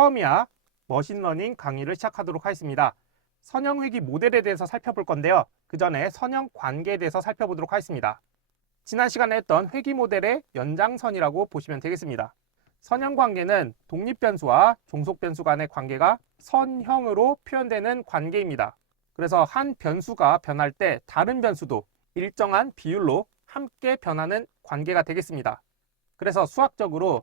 처음이야 머신러닝 강의를 시작하도록 하겠습니다. 선형회귀 모델에 대해서 살펴볼 건데요. 그 전에 선형 관계에 대해서 살펴보도록 하겠습니다. 지난 시간에 했던 회귀 모델의 연장선이라고 보시면 되겠습니다. 선형 관계는 독립변수와 종속변수 간의 관계가 선형으로 표현되는 관계입니다. 그래서 한 변수가 변할 때 다른 변수도 일정한 비율로 함께 변하는 관계가 되겠습니다. 그래서 수학적으로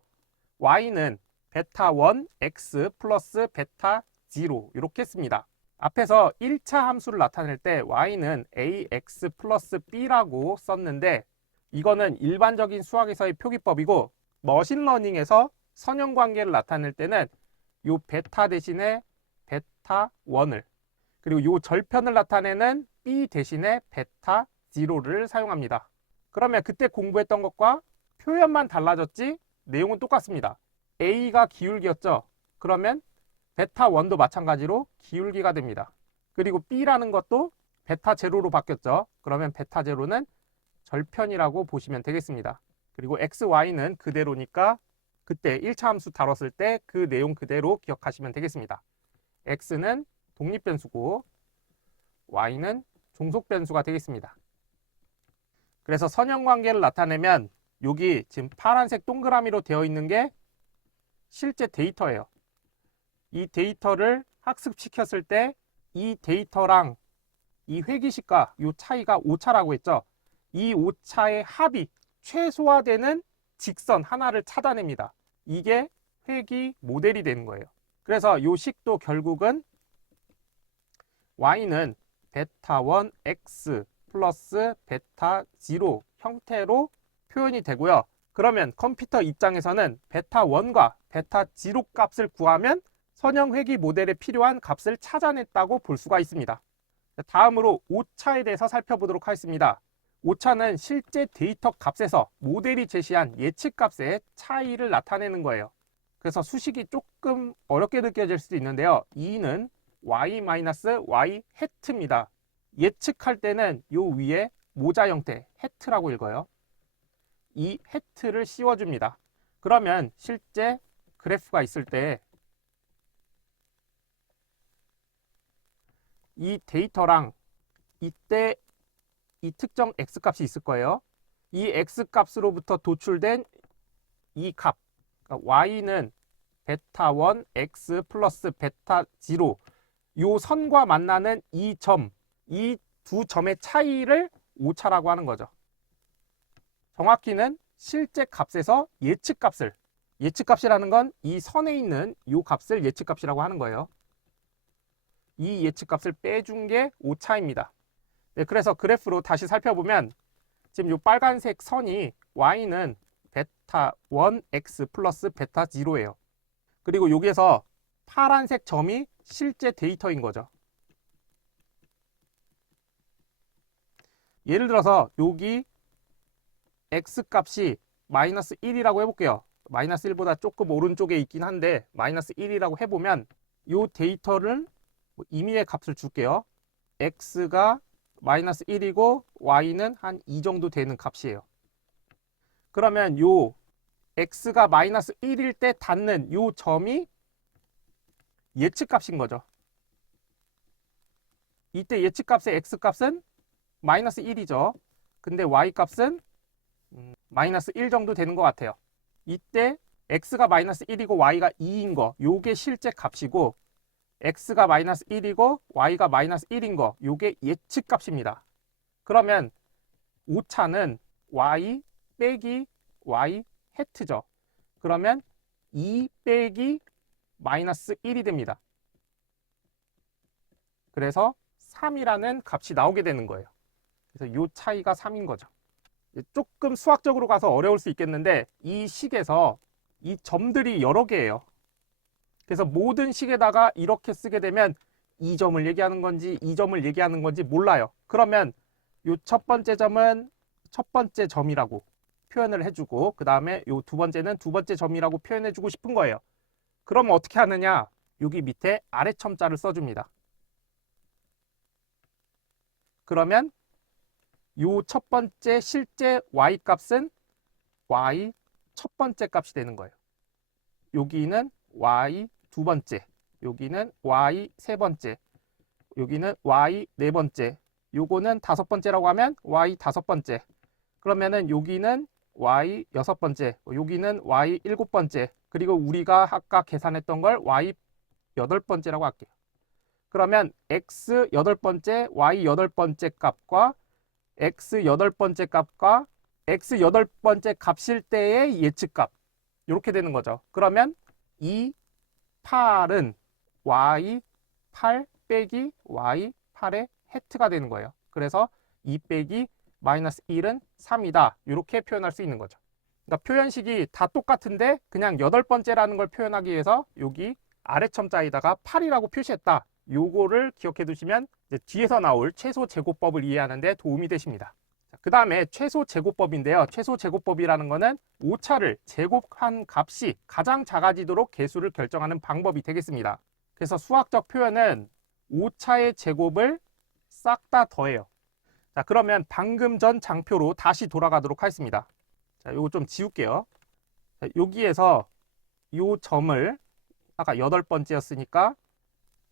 y는 베타1 x 플러스 베타 0 이렇게 씁니다. 앞에서 1차 함수를 나타낼 때 y는 ax 플러스 b라고 썼는데 이거는 일반적인 수학에서의 표기법이고 머신러닝에서 선형관계를 나타낼 때는 요 베타 대신에 베타 1을 그리고 요 절편을 나타내는 b 대신에 베타 0를 사용합니다. 그러면 그때 공부했던 것과 표현만 달라졌지 내용은 똑같습니다. a가 기울기였죠. 그러면 베타 1도 마찬가지로 기울기가 됩니다. 그리고 b라는 것도 베타 제로로 바뀌었죠. 그러면 베타 제로는 절편이라고 보시면 되겠습니다. 그리고 xy는 그대로니까 그때 1차 함수 다뤘을 때 그 내용 그대로 기억하시면 되겠습니다. x는 독립변수고 y는 종속변수가 되겠습니다. 그래서 선형관계를 나타내면 여기 지금 파란색 동그라미로 되어 있는 게 실제 데이터예요. 이 데이터를 학습시켰을 때 이 데이터랑 이 회귀식과 이 차이가 오차라고 했죠. 이 오차의 합이 최소화되는 직선 하나를 찾아냅니다. 이게 회귀 모델이 되는 거예요. 그래서 이 식도 결국은 y는 베타 1 x 플러스 베타 0 형태로 표현이 되고요. 그러면 컴퓨터 입장에서는 베타 1과 베타 0 값을 구하면 선형 회귀 모델에 필요한 값을 찾아냈다고 볼 수가 있습니다. 다음으로 오차에 대해서 살펴보도록 하겠습니다. 오차는 실제 데이터 값에서 모델이 제시한 예측 값의 차이를 나타내는 거예요. 그래서 수식이 조금 어렵게 느껴질 수도 있는데요. 2는 y-y 해트입니다. 예측할 때는 요 위에 모자 형태 해트라고 읽어요. 이 해트를 씌워줍니다. 그러면 실제 그래프가 있을 때 이 데이터랑 이때 이 특정 x값이 있을 거예요. 이 x값으로부터 도출된 이 값, 그러니까 y는 베타 1 x 플러스 베타 0, 요 선과 만나는 이 점, 이 두 점의 차이를 오차라고 하는 거죠. 정확히는 실제 값에서 예측값을, 예측값이라는 건 이 선에 있는 이 값을 예측값이라고 하는 거예요. 이 예측값을 빼준 게 오차입니다. 네, 그래서 그래프로 다시 살펴보면 지금 이 빨간색 선이 y는 베타 1x 플러스 베타 0예요. 그리고 여기에서 파란색 점이 실제 데이터인 거죠. 예를 들어서 여기 x값이 마이너스 1이라고 해볼게요. 마이너스 1보다 조금 오른쪽에 있긴 한데 마이너스 1이라고 해보면 이 데이터를 임의의 값을 줄게요. x가 마이너스 1이고 y는 한 2 정도 되는 값이에요. 그러면 요 x가 마이너스 1일 때 닿는 요 점이 예측값인 거죠. 이때 예측값의 x값은 마이너스 1이죠. 근데 y값은 마이너스 1 정도 되는 것 같아요. 이때 x가 마이너스 1이고 y가 2인 거, 요게 실제 값이고 x가 마이너스 1이고 y가 마이너스 1인 거, 요게 예측값입니다. 그러면 오차는 y 빼기 y 해트죠. 그러면 2 빼기 마이너스 1이 됩니다. 그래서 3이라는 값이 나오게 되는 거예요. 그래서 요 차이가 3인 거죠. 조금 수학적으로 가서 어려울 수 있겠는데 이 식에서 이 점들이 여러 개예요. 그래서 모든 식에다가 이렇게 쓰게 되면 이 점을 얘기하는 건지 이 점을 얘기하는 건지 몰라요. 그러면 요 첫 번째 점은 첫 번째 점이라고 표현을 해주고 그 다음에 요 두 번째는 두 번째 점이라고 표현해주고 싶은 거예요. 그럼 어떻게 하느냐? 여기 밑에 아래첨자를 써줍니다. 그러면 요 첫 번째 실제 y 값은 y 첫 번째 값이 되는 거예요. 여기는 y 두 번째, 여기는 y 세 번째, 여기는 y 네 번째, 요거는 다섯 번째라고 하면 y 다섯 번째, 그러면은 여기는 y 여섯 번째, 여기는 y 일곱 번째, 그리고 우리가 아까 계산했던 걸 y 여덟 번째라고 할게요. 그러면 x 여덟 번째, y 여덟 번째 값과 x 여덟 번째 값과 x 여덟 번째 값일 때의 예측값, 이렇게 되는 거죠. 그러면 이 8은 y8 빼기 y8의 해트가 되는 거예요. 그래서 2 빼기 마이너스 1은 3이다. 이렇게 표현할 수 있는 거죠. 그러니까 표현식이 다 똑같은데 그냥 여덟 번째라는 걸 표현하기 위해서 여기 아래첨자에다가 8이라고 표시했다. 요거를 기억해 두시면 이제 뒤에서 나올 최소 제곱법을 이해하는 데 도움이 되십니다. 그 다음에 최소 제곱법인데요. 최소 제곱법이라는 거는 오차를 제곱한 값이 가장 작아지도록 개수를 결정하는 방법이 되겠습니다. 그래서 수학적 표현은 오차의 제곱을 싹 다 더해요. 자, 그러면 방금 전 장표로 다시 돌아가도록 하겠습니다. 자, 요거 좀 지울게요. 자, 여기에서 요 점을 아까 여덟 번째였으니까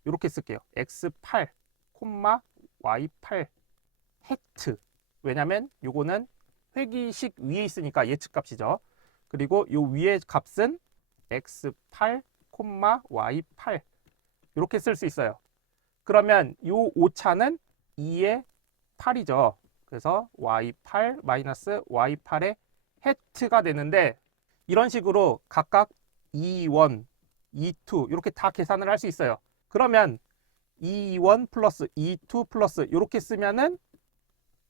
이렇게 쓸게요. x8, y8 헥트. 왜냐면 요거는 회기식 위에 있으니까 예측값이죠. 그리고 요 위의 값은 x8, y8 이렇게 쓸 수 있어요. 그러면 요 오차는 2의 8이죠. 그래서 y8 마이너스 y8의 해트가 되는데 이런 식으로 각각 2원, 2투 이렇게 다 계산을 할 수 있어요. 그러면 2원 플러스 2투 플러스 이렇게 쓰면은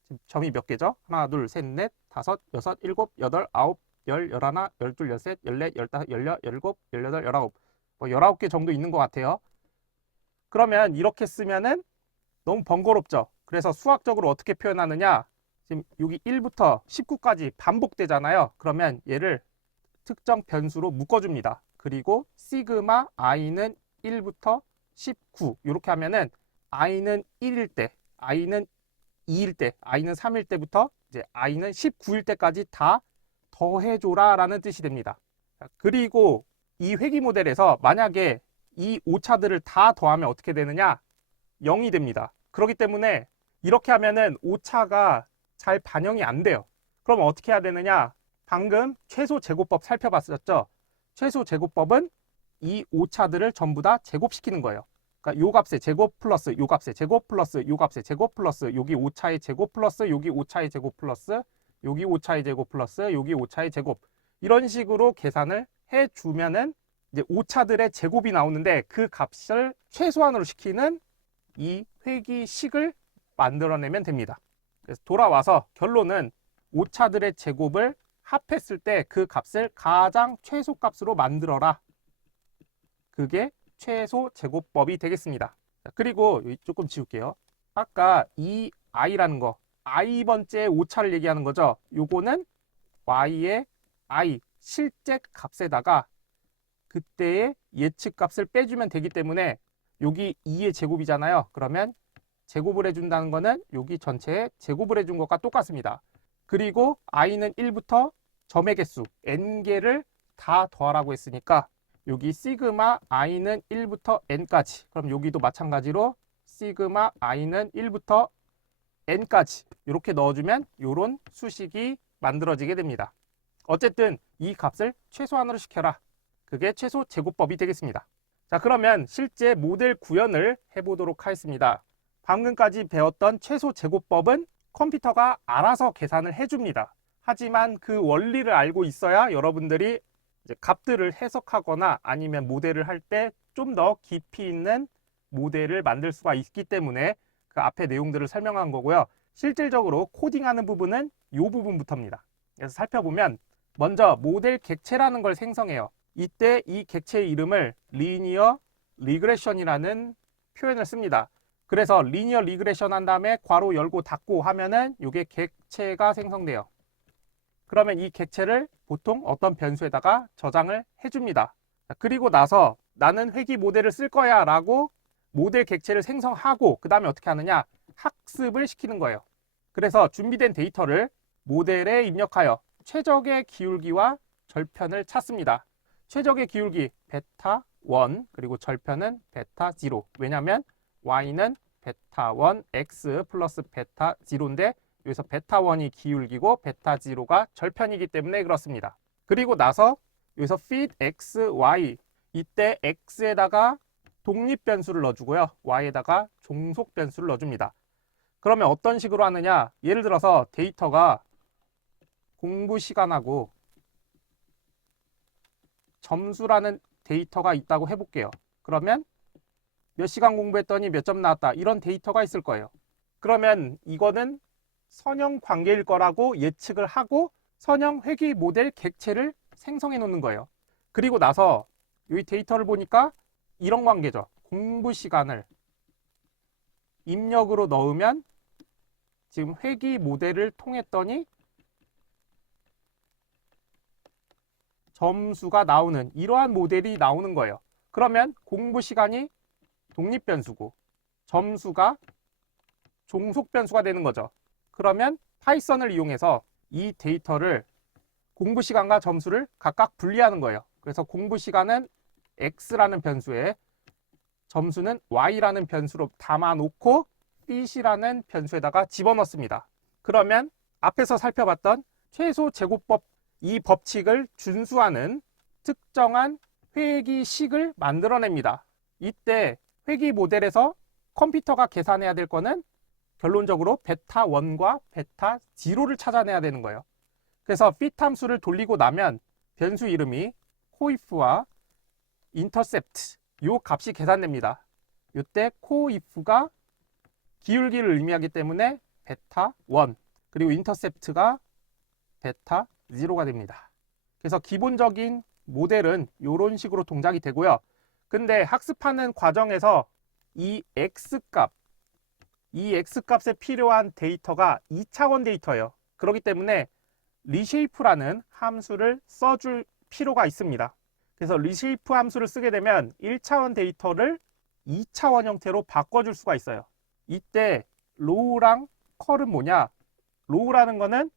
지금 점이 몇 개죠? 하나, 둘, 셋, 넷, 다섯, 여섯, 일곱, 여덟, 아홉, 열, 열하나, 열둘, 열셋, 열넷, 열다섯, 열여, 열일곱, 열여덟, 열아홉, 뭐 19개 정도 있는 것 같아요. 그러면 이렇게 쓰면은 너무 번거롭죠. 그래서 수학적으로 어떻게 표현하느냐? 지금 여기 1부터 19까지 반복되잖아요. 그러면 얘를 특정 변수로 묶어줍니다. 그리고 시그마 i는 1부터 19 이렇게 하면은 i는 1일 때, i는 2일 때, i는 3일 때부터 이제 i는 19일 때까지 다 더해줘라 라는 뜻이 됩니다. 그리고 이 회귀 모델에서 만약에 이 오차들을 다 더하면 어떻게 되느냐? 0이 됩니다. 그렇기 때문에 이렇게 하면은 오차가 잘 반영이 안 돼요. 그럼 어떻게 해야 되느냐? 방금 최소 제곱법 살펴봤었죠? 최소 제곱법은 이 오차들을 전부 다 제곱시키는 거예요. 그러니까 요 값의 제곱 플러스 요 값의 제곱 플러스 요 값의 제곱 플러스 여기 오차의 제곱 플러스 여기 오차의 제곱 플러스 여기 오차의 제곱 플러스 여기 오차의 제곱 이런 식으로 계산을 해주면은 이제 오차들의 제곱이 나오는데 그 값을 최소한으로 시키는 이 회귀식을 만들어내면 됩니다. 그래서 돌아와서 결론은 오차들의 제곱을 합했을 때 그 값을 가장 최소값으로 만들어라. 그게 최소 제곱법이 되겠습니다. 자, 그리고 조금 지울게요. 아까 이 i라는 거, i번째 오차를 얘기하는 거죠. 요거는 y의 i, 실제 값에다가 그때의 예측값을 빼주면 되기 때문에 여기 2의 제곱이잖아요. 그러면 제곱을 해준다는 거는 여기 전체에 제곱을 해준 것과 똑같습니다. 그리고 i는 1부터 점의 개수 n개를 다 더하라고 했으니까 여기 시그마 i는 1부터 n까지 그럼 여기도 마찬가지로 시그마 i는 1부터 n까지 이렇게 넣어주면 이런 수식이 만들어지게 됩니다. 어쨌든 이 값을 최소한으로 시켜라. 그게 최소 제곱법이 되겠습니다. 자, 그러면 실제 모델 구현을 해보도록 하겠습니다. 방금까지 배웠던 최소 제곱법은 컴퓨터가 알아서 계산을 해줍니다. 하지만 그 원리를 알고 있어야 여러분들이 이제 값들을 해석하거나 아니면 모델을 할 때 좀 더 깊이 있는 모델을 만들 수가 있기 때문에 그 앞에 내용들을 설명한 거고요. 실질적으로 코딩하는 부분은 이 부분부터입니다. 그래서 살펴보면 먼저 모델 객체라는 걸 생성해요. 이때 이 객체의 이름을 리니어 리그레션이라는 표현을 씁니다. 그래서 리니어 리그레션 한 다음에 괄호 열고 닫고 하면은 이게 객체가 생성돼요. 그러면 이 객체를 보통 어떤 변수에다가 저장을 해줍니다. 그리고 나서 나는 회귀 모델을 쓸 거야 라고 모델 객체를 생성하고 그 다음에 어떻게 하느냐? 학습을 시키는 거예요. 그래서 준비된 데이터를 모델에 입력하여 최적의 기울기와 절편을 찾습니다. 최적의 기울기 베타 1 그리고 절편은 베타 0. 왜냐하면 y는 베타 1 x 플러스 베타 0인데 여기서 베타 1이 기울기고 베타 0가 절편이기 때문에 그렇습니다. 그리고 나서 여기서 feed x, y 이때 x에다가 독립 변수를 넣어주고요. y에다가 종속 변수를 넣어줍니다. 그러면 어떤 식으로 하느냐? 예를 들어서 데이터가 공부 시간하고 점수라는 데이터가 있다고 해볼게요. 그러면 몇 시간 공부했더니 몇 점 나왔다. 이런 데이터가 있을 거예요. 그러면 이거는 선형 관계일 거라고 예측을 하고 선형 회귀 모델 객체를 생성해 놓는 거예요. 그리고 나서 이 데이터를 보니까 이런 관계죠. 공부 시간을 입력으로 넣으면 지금 회귀 모델을 통했더니 점수가 나오는 이러한 모델이 나오는 거예요. 그러면 공부 시간이 독립 변수고 점수가 종속 변수가 되는 거죠. 그러면 파이썬을 이용해서 이 데이터를 공부 시간과 점수를 각각 분리하는 거예요. 그래서 공부 시간은 x라는 변수에 점수는 y라는 변수로 담아놓고 fit이라는 변수에다가 집어넣습니다. 그러면 앞에서 살펴봤던 최소 제곱법 이 법칙을 준수하는 특정한 회귀식을 만들어냅니다. 이때 회귀 모델에서 컴퓨터가 계산해야 될 거는 결론적으로 베타 1과 베타 0를 찾아내야 되는 거예요. 그래서 fit 함수를 돌리고 나면 변수 이름이 coif와 intercept 요 값이 계산됩니다. 이때 coif가 기울기를 의미하기 때문에 베타 1 그리고 intercept가 베타 0가 됩니다. 그래서 기본적인 모델은 이런 식으로 동작이 되고요. 근데 학습하는 과정에서 이 x값 에 필요한 데이터가 2차원 데이터예요. 그렇기 때문에 reshape라는 함수를 써줄 필요가 있습니다. 그래서 reshape 함수를 쓰게 되면 1차원 데이터를 2차원 형태로 바꿔줄 수가 있어요. 이때 row랑 col은 뭐냐? row라는 거는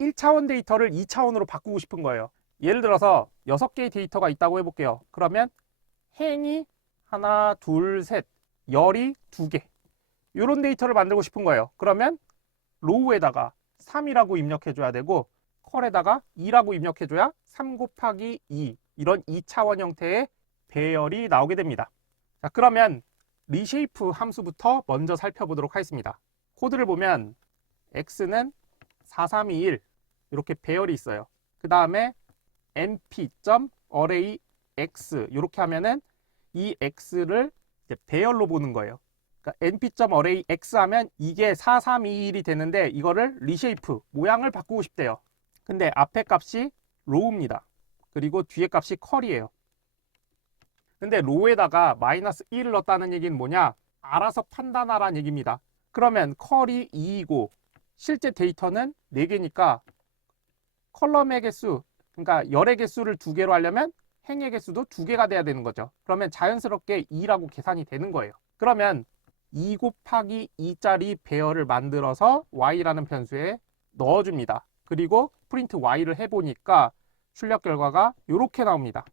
1차원 데이터를 2차원으로 바꾸고 싶은 거예요. 예를 들어서 6개의 데이터가 있다고 해볼게요. 그러면 행이 하나, 둘, 셋, 열이 2개 이런 데이터를 만들고 싶은 거예요. 그러면 로우에다가 3이라고 입력해줘야 되고 컬에다가 2라고 입력해줘야 3 곱하기 2 이런 2차원 형태의 배열이 나오게 됩니다. 자, 그러면 reshape 함수부터 먼저 살펴보도록 하겠습니다. 코드를 보면 x는 4321 이렇게 배열이 있어요. 그 다음에 np.array x 이렇게 하면은 이 x를 이제 배열로 보는 거예요. 그러니까 np.array x 하면 이게 4321이 되는데 이거를 reshape 모양을 바꾸고 싶대요. 근데 앞에 값이 row입니다. 그리고 뒤에 값이 컬이에요. 근데 row에다가 마이너스 1을 넣었다는 얘기는 뭐냐? 알아서 판단하라는 얘기입니다. 그러면 컬이 2이고 실제 데이터는 4개니까 컬럼의 개수, 그러니까 열의 개수를 2개로 하려면 행의 개수도 2개가 돼야 되는 거죠. 그러면 자연스럽게 2라고 계산이 되는 거예요. 그러면 2 곱하기 2짜리 배열을 만들어서 y라는 변수에 넣어줍니다. 그리고 프린트 y를 해보니까 출력 결과가 이렇게 나옵니다.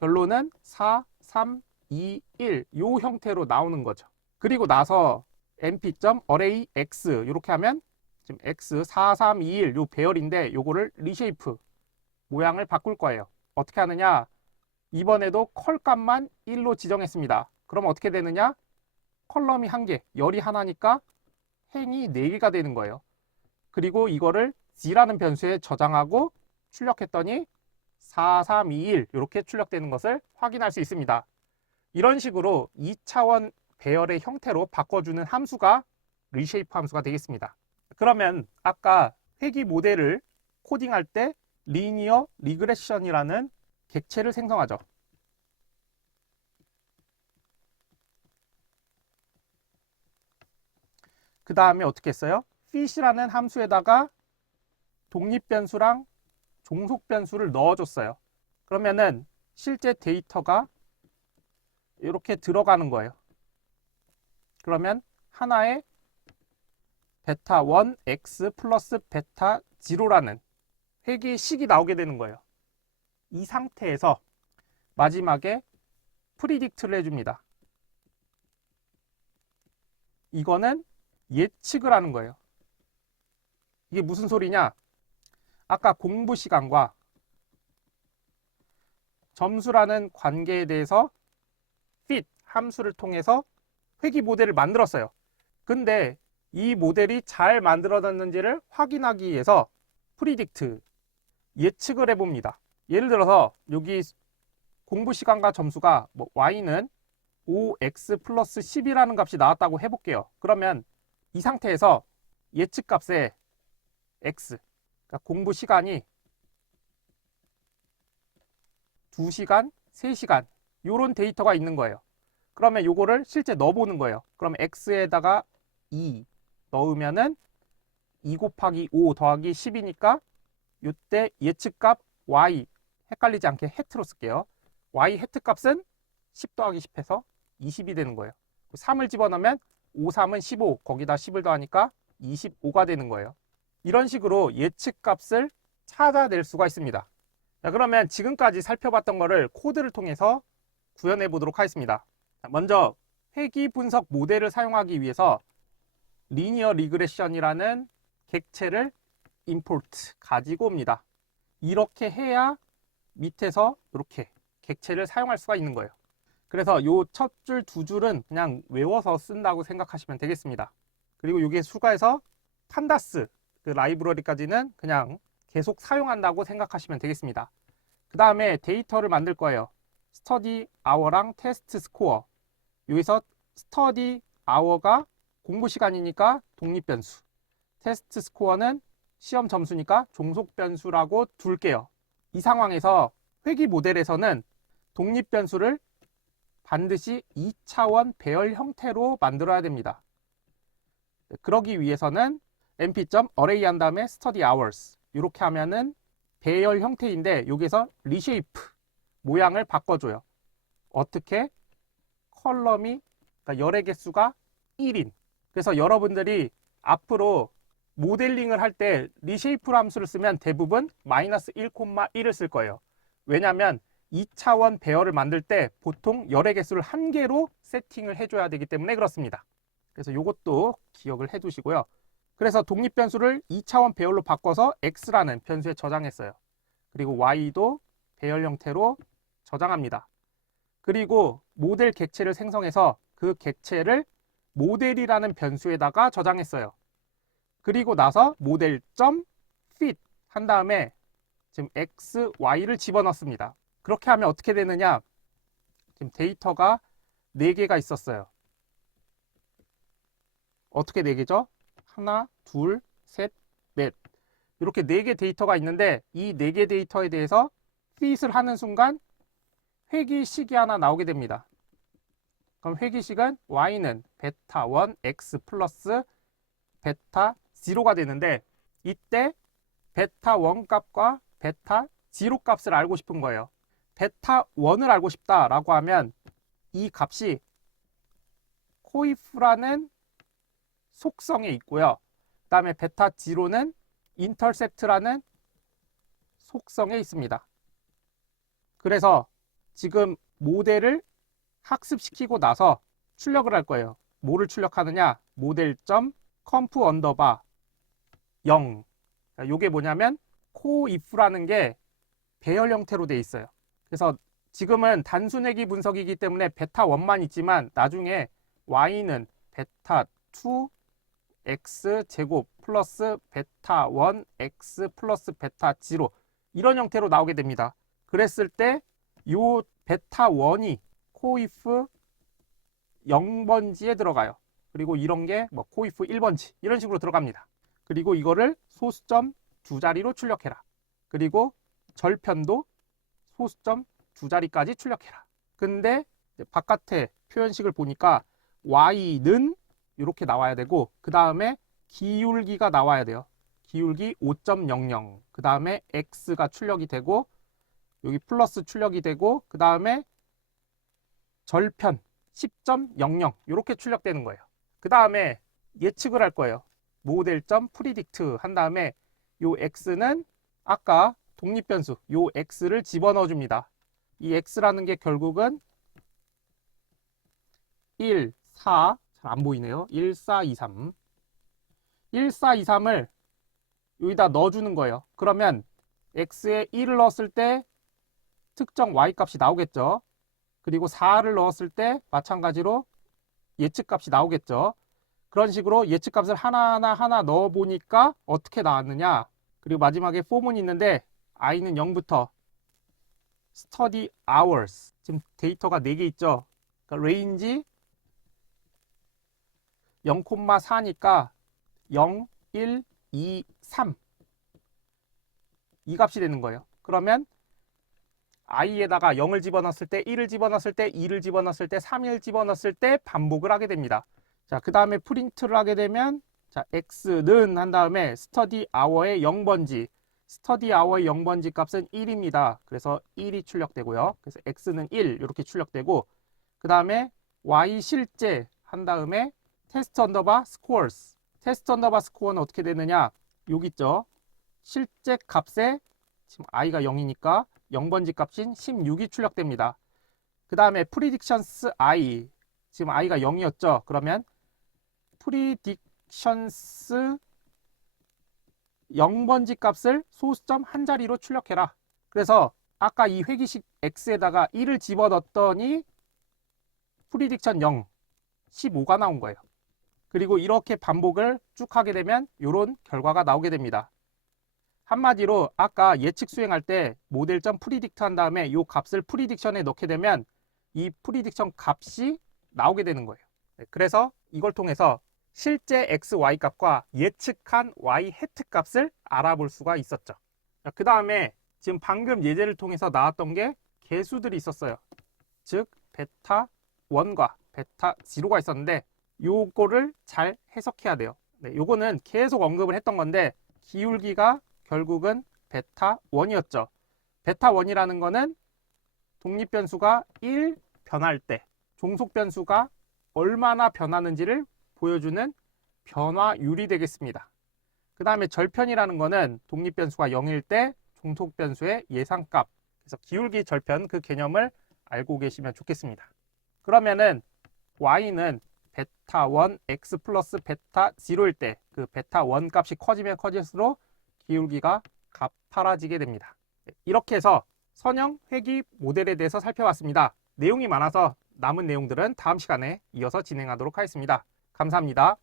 결론은 4, 3, 2, 1 이 형태로 나오는 거죠. 그리고 나서 np.array x 이렇게 하면 지금 x 4, 3, 2, 1 요 배열인데 요거를 reshape 모양을 바꿀 거예요. 어떻게 하느냐? 이번에도 컬 값만 1로 지정했습니다. 그럼 어떻게 되느냐? 컬럼이 1개, 열이 하나니까 행이 4개가 되는 거예요. 그리고 이거를 g라는 변수에 저장하고 출력했더니 4, 3, 2, 1 이렇게 출력되는 것을 확인할 수 있습니다. 이런 식으로 2차원 배열의 형태로 바꿔주는 함수가 reshape 함수가 되겠습니다. 그러면 아까 회귀 모델을 코딩할 때 linear regression이라는 객체를 생성하죠. 그 다음에 어떻게 했어요? fit이라는 함수에다가 독립변수랑 종속변수를 넣어줬어요. 그러면은 실제 데이터가 이렇게 들어가는 거예요. 그러면 하나의 베타 1 x 플러스 베타 0라는 회귀식이 나오게 되는 거예요. 이 상태에서 마지막에 프리딕트를 해줍니다. 이거는 예측을 하는 거예요. 이게 무슨 소리냐? 아까 공부 시간과 점수라는 관계에 대해서 fit 함수를 통해서 회귀 모델을 만들었어요. 근데 이 모델이 잘 만들어졌는지를 확인하기 위해서 프리딕트, 예측을 해봅니다. 예를 들어서 여기 공부 시간과 점수가 뭐 y는 5x 플러스 10이라는 값이 나왔다고 해볼게요. 그러면 이 상태에서 예측 값에 x, 그러니까 공부 시간이 2시간, 3시간 이런 데이터가 있는 거예요. 그러면 요거를 실제 넣어보는 거예요. 그럼 x에다가 2 넣으면은 2 곱하기 5 더하기 10이니까 이때 예측값 y, 헷갈리지 않게 해트로 쓸게요. y 해트 값은 10 더하기 10 해서 20이 되는 거예요. 3을 집어넣으면 5, 3은 15, 거기다 10을 더하니까 25가 되는 거예요. 이런 식으로 예측값을 찾아낼 수가 있습니다. 자, 그러면 지금까지 살펴봤던 거를 코드를 통해서 구현해 보도록 하겠습니다. 자, 먼저 회귀 분석 모델을 사용하기 위해서 리니어 리그레션이라는 객체를 임포트 가지고 옵니다. 이렇게 해야 밑에서 이렇게 객체를 사용할 수가 있는 거예요. 그래서 요 첫 줄, 두 줄은 그냥 외워서 쓴다고 생각하시면 되겠습니다. 그리고 여기에 추가해서 판다스 그 라이브러리까지는 그냥 계속 사용한다고 생각하시면 되겠습니다. 그 다음에 데이터를 만들 거예요. 스터디 아워랑 테스트 스코어. 여기서 스터디 아워가 공부 시간이니까 독립변수, 테스트 스코어는 시험 점수니까 종속변수라고 둘게요. 이 상황에서 회귀 모델에서는 독립변수를 반드시 2차원 배열 형태로 만들어야 됩니다. 그러기 위해서는 np.array 한 다음에 study hours 이렇게 하면은 배열 형태인데 여기서 reshape 모양을 바꿔줘요. 어떻게? 컬럼이 그러니까 열의 개수가 1인. 그래서 여러분들이 앞으로 모델링을 할 때 reshape 함수를 쓰면 대부분 -1,1을 쓸 거예요. 왜냐하면 2차원 배열을 만들 때 보통 열의 개수를 1개로 세팅을 해줘야 되기 때문에 그렇습니다. 그래서 이것도 기억을 해두시고요. 그래서 독립변수를 2차원 배열로 바꿔서 x라는 변수에 저장했어요. 그리고 y도 배열 형태로 저장합니다. 그리고 모델 객체를 생성해서 그 객체를 모델이라는 변수에다가 저장했어요. 그리고 나서 모델.fit 한 다음에 지금 x, y를 집어넣습니다. 그렇게 하면 어떻게 되느냐? 지금 데이터가 4개가 있었어요. 어떻게 4개죠? 하나, 둘, 셋, 넷. 이렇게 4개 데이터가 있는데 이 4개 데이터에 대해서 fit을 하는 순간 회귀식이 하나 나오게 됩니다. 그럼 회귀식은 y는 베타 1 x 플러스 베타 0가 되는데 이때 베타 1 값과 베타 0 값을 알고 싶은 거예요. 베타 1을 알고 싶다라고 하면 이 값이 코이프라는 속성에 있고요. 그 다음에 베타 0는 인터셉트라는 속성에 있습니다. 그래서 지금 모델을 학습시키고 나서 출력을 할 거예요. 뭐를 출력하느냐? 모델.conf 언더바 0. 이게 뭐냐면 코if라는 게 배열 형태로 돼 있어요. 그래서 지금은 단순회귀 분석이기 때문에 베타 1만 있지만 나중에 y는 베타 2 x 제곱 플러스 베타 1 x 플러스 베타 0 이런 형태로 나오게 됩니다. 그랬을 때 요 베타 1이 코이프 0번지에 들어가요. 그리고 이런 게 뭐 코이프 1번지 이런 식으로 들어갑니다. 그리고 이거를 소수점 2자리로 출력해라. 그리고 절편도 소수점 2자리까지 출력해라. 근데 바깥에 표현식을 보니까 y는 이렇게 나와야 되고 그 다음에 기울기가 나와야 돼요. 기울기 5.00 그 다음에 x가 출력이 되고 여기 플러스 출력이 되고 그 다음에 절편 10.00 이렇게 출력되는 거예요. 그 다음에 예측을 할 거예요. 모델.predict 한 다음에 요 x는 아까 독립변수 요 x를 집어넣어 줍니다. 이 x라는 게 결국은 1, 4, 잘 안 보이네요. 1, 4, 2, 3. 1, 4, 2, 3을 여기다 넣어주는 거예요. 그러면 x에 1을 넣었을 때 특정 y 값이 나오겠죠. 그리고 4를 넣었을 때 마찬가지로 예측 값이 나오겠죠. 그런 식으로 예측 값을 하나 넣어 보니까 어떻게 나왔느냐. 그리고 마지막에 form은 있는데 i는 0부터 study hours. 지금 데이터가 4개 있죠. 그러니까 range 0,4니까 0, 1, 2, 3. 이 값이 되는 거예요. 그러면 i에다가 0을 집어넣었을 때, 1을 집어넣었을 때, 2를 집어넣었을 때, 3을 집어넣었을 때 반복을 하게 됩니다. 자, 그 다음에 프린트를 하게 되면 자, x는 한 다음에 study hour의 0번지. study hour의 0번지 값은 1입니다. 그래서 1이 출력되고요. 그래서 x는 1 이렇게 출력되고 그 다음에 y 실제 한 다음에 test underbar scores. test underbar score는 어떻게 되느냐? 여기 있죠. 실제 값에 지금 i가 0이니까 0번지 값인 16이 출력됩니다. 그 다음에 predictions i. 지금 i가 0이었죠. 그러면 predictions 0번지 값을 소수점 한 자리로 출력해라. 그래서 아까 이 회기식 x에다가 1을 집어넣었더니 prediction 0, 15가 나온 거예요. 그리고 이렇게 반복을 쭉 하게 되면 이런 결과가 나오게 됩니다. 한마디로 아까 예측 수행할 때 모델.predict predict 한 다음에 이 값을 prediction에 넣게 되면 이 prediction 값이 나오게 되는 거예요. 그래서 이걸 통해서 실제 x, y 값과 예측한 y hat 값을 알아볼 수가 있었죠. 그 다음에 지금 방금 예제를 통해서 나왔던 게 개수들이 있었어요. 즉 베타 1과 베타 0가 있었는데 요거를 잘 해석해야 돼요. 요거는 계속 언급을 했던 건데 기울기가 결국은 베타 1이었죠. 베타 1이라는 거는 독립변수가 1 변할 때 종속변수가 얼마나 변하는지를 보여주는 변화율이 되겠습니다. 그 다음에 절편이라는 거는 독립변수가 0일 때 종속변수의 예상값. 그래서 기울기 절편 그 개념을 알고 계시면 좋겠습니다. 그러면은 y는 베타 1 x 플러스 베타 0일 때 그 베타 1 값이 커지면 커질수록 기울기가 가파라지게 됩니다. 이렇게 해서 선형 회귀 모델에 대해서 살펴봤습니다. 내용이 많아서 남은 내용들은 다음 시간에 이어서 진행하도록 하겠습니다. 감사합니다.